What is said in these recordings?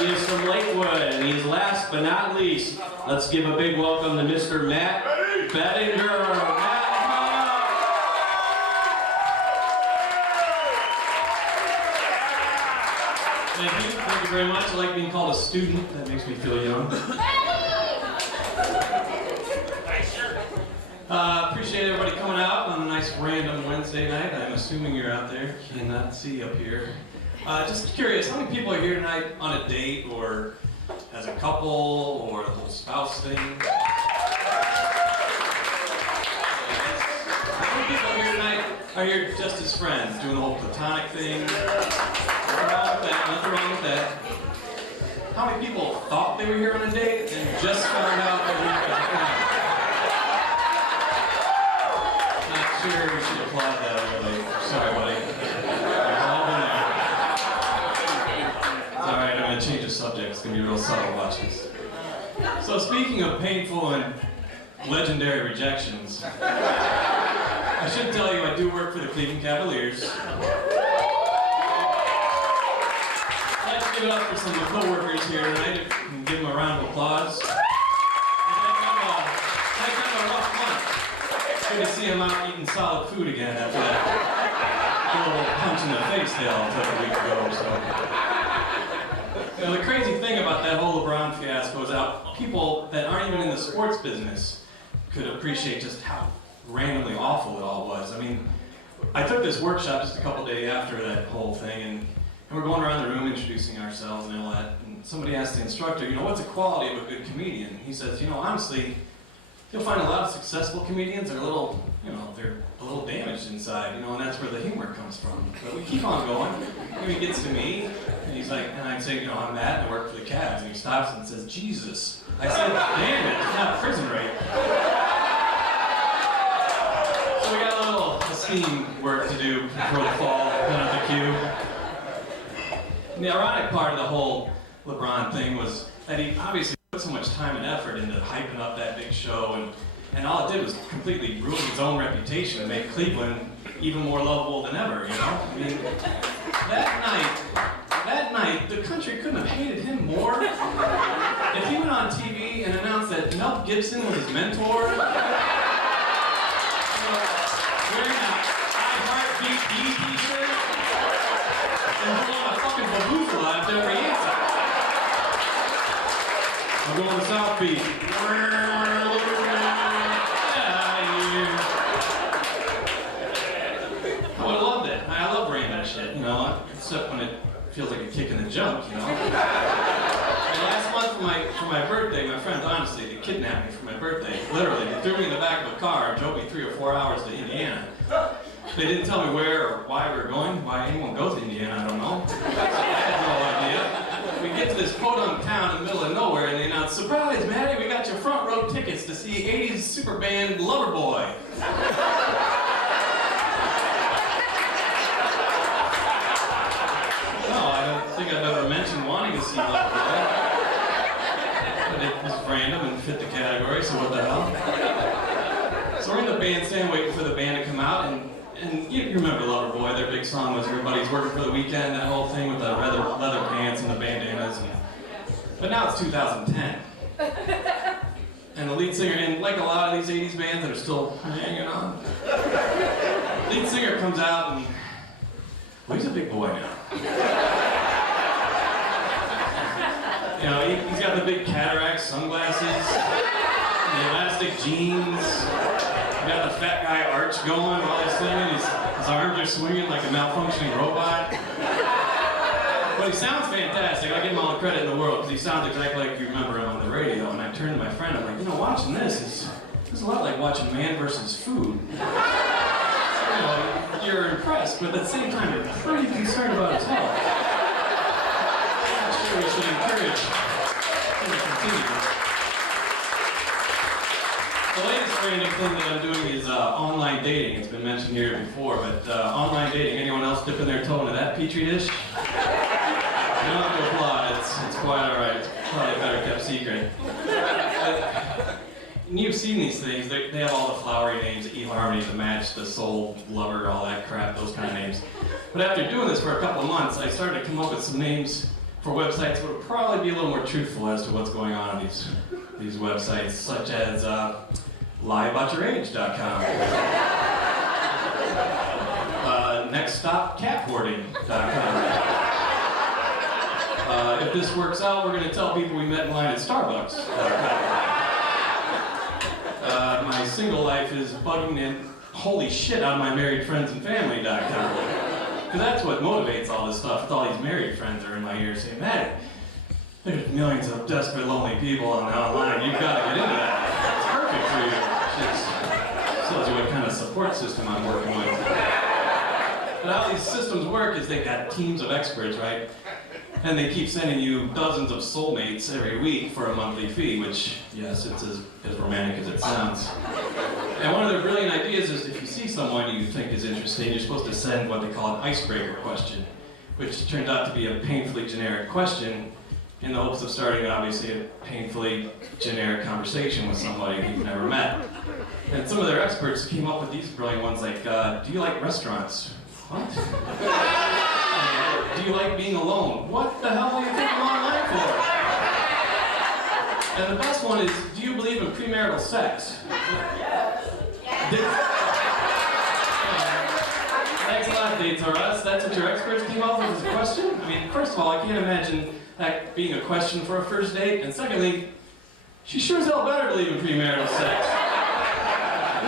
He is from Lakewood, and he's last but not least. Let's give a big welcome to Mr. Matt Bettinger. Matt, thank you very much. I like being called a student. That makes me feel young. Appreciate everybody coming out on a nice random Wednesday night. I'm assuming you're out there. Cannot see up here. Just curious, how many people are here tonight on a date or as a couple or the whole spouse thing? How many people here tonight are here just as friends, doing the whole platonic thing? Nothing wrong with that, nothing wrong with that. How many people thought they were here on a date and just found out they were here as a friend? Not sure we should applaud that, really. Sorry, buddy. Alright, I'm going to change the subject. It's going to be real subtle. Watch this. So speaking of painful and legendary rejections, I should tell you I do work for the Cleveland Cavaliers. I'd like to give it up for some of my co-workers here tonight and give them a round of applause. It's kind of a rough month. It's good to see them out eating solid food again after that little punch in the face they all took a week ago or so. You know, the crazy thing about that whole LeBron fiasco is how people that aren't even in the sports business could appreciate just how randomly awful it all was. I mean, I took this workshop just a couple days after that whole thing, and we're going around the room introducing ourselves and all that, and somebody asked the instructor, you know, what's the quality of a good comedian? He says, you know, honestly, you'll find a lot of successful comedians are a little, you know, they're a little damaged inside, you know, and that's where the humor comes from. But we keep on going. And he gets to me, and he's like, and I'd say, you know, I'm Matt, and I work for the Cavs, and he stops and says, Jesus. I said, damn it, it's not prison rape. So we got a little esteem work to do before the fall, put out the cue. And the ironic part of the whole LeBron thing was that he obviously put so much time and effort into hyping up that big show, and all it did was completely ruin his own reputation and make Cleveland even more lovable than ever, you know? I mean, that night, the country couldn't have hated him more. If he went on TV and announced that Mel Gibson was his mentor, you know, wearing a I Heart BT t-shirt, and blowing a fucking vuvuzela after every answer. I'm going to South Beach. I would have loved it. I love random shit, you know, except when it feels like a kick in the junk, you know. And last month for my birthday, my friends, honestly, they kidnapped me for my birthday. Literally, they threw me in the back of a car and drove me 3 or 4 hours to Indiana. They didn't tell me where or why we were going, why anyone goes to Indiana, I don't know. I had no idea. We get to this podunk town in the middle of nowhere and they announce, surprise, Maddie, we got your front row tickets to see 80s super band Loverboy. I think I've ever mentioned wanting to see Loverboy. But it was random and fit the category, so what the hell? So we're in the bandstand waiting for the band to come out, and you remember Loverboy, their big song was Everybody's Working for the Weekend, that whole thing with the leather pants and the bandanas. But now it's 2010. And the lead singer, and like a lot of these 80s bands that are still hanging on, lead singer comes out and, well, he's a big boy now. You know, he's got the big cataract sunglasses, the elastic jeans, he got the fat guy arch going while he's singing, his arms are swinging like a malfunctioning robot. But he sounds fantastic. I give him all the credit in the world because he sounds exactly like you remember him on the radio. And I turned to my friend, I'm like, you know, watching this is a lot like watching Man vs. Food. You know, you're impressed, but at the same time, you're pretty concerned about his health. I'm sure we should encourage him to continue. The latest random thing that I'm doing is online dating. It's been mentioned here before, but online dating. Anyone else dipping their toe into that petri dish? You don't have to applaud. It's quite all right. It's probably a better kept secret. And you've seen these things. They have all the flowery names, eHarmony, the Match, the Soul Lover, all that crap, those kind of names. But after doing this for a couple of months, I started to come up with some names for websites that would probably be a little more truthful as to what's going on these websites, such as lieaboutyourage.com, nextstopcathoarding.com. If this works out, we're going to tell people we met in line at Starbucks. My single life is bugging the holy shit out of my married friends and family.com. Because that's what motivates all this stuff. With all these married friends are in my ear saying, Matt, there's millions of desperate, lonely people online. You've got to get into that. It's perfect for you. It tells you what kind of support system I'm working with. But how these systems work is they've got teams of experts, right? And they keep sending you dozens of soulmates every week for a monthly fee, which, yes, it's as romantic as it sounds. And one of their brilliant ideas is if you see someone you think is interesting, you're supposed to send what they call an icebreaker question, which turned out to be a painfully generic question in the hopes of starting, obviously, a painfully generic conversation with somebody you've never met. And some of their experts came up with these brilliant ones like, do you like restaurants? What? Do you like being alone? What the hell do you think I'm online for? And the best one is, do you believe in premarital sex? Thanks a lot, Dates R Us. That's what your experts came up with as a question? I mean, first of all, I can't imagine that being a question for a first date. And secondly, she sure as hell better believe in premarital sex.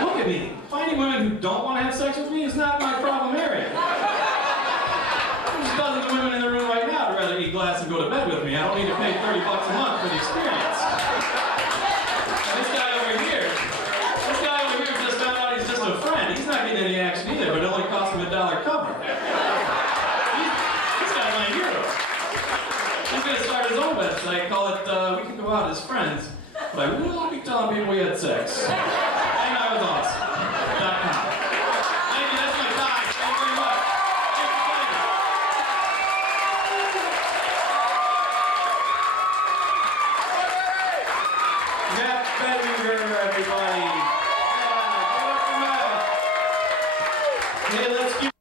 Look at me. Finding women who don't want to have sex with me is not my problem area. There's dozens of women in the room right now who'd rather eat glass and go to bed with me. I don't need to pay $30 a month for the experience. And this guy over here just found out he's just a friend. He's not getting any action either, but it only cost him $1 cover. This guy's my hero. He's going to start his own website, call it We Can Go Out as Friends, but I will be telling people we had sex. And I was awesome. Thank you, that's my time. Thank you very much. Matt Benninger, everybody. Yeah, hey, let's keep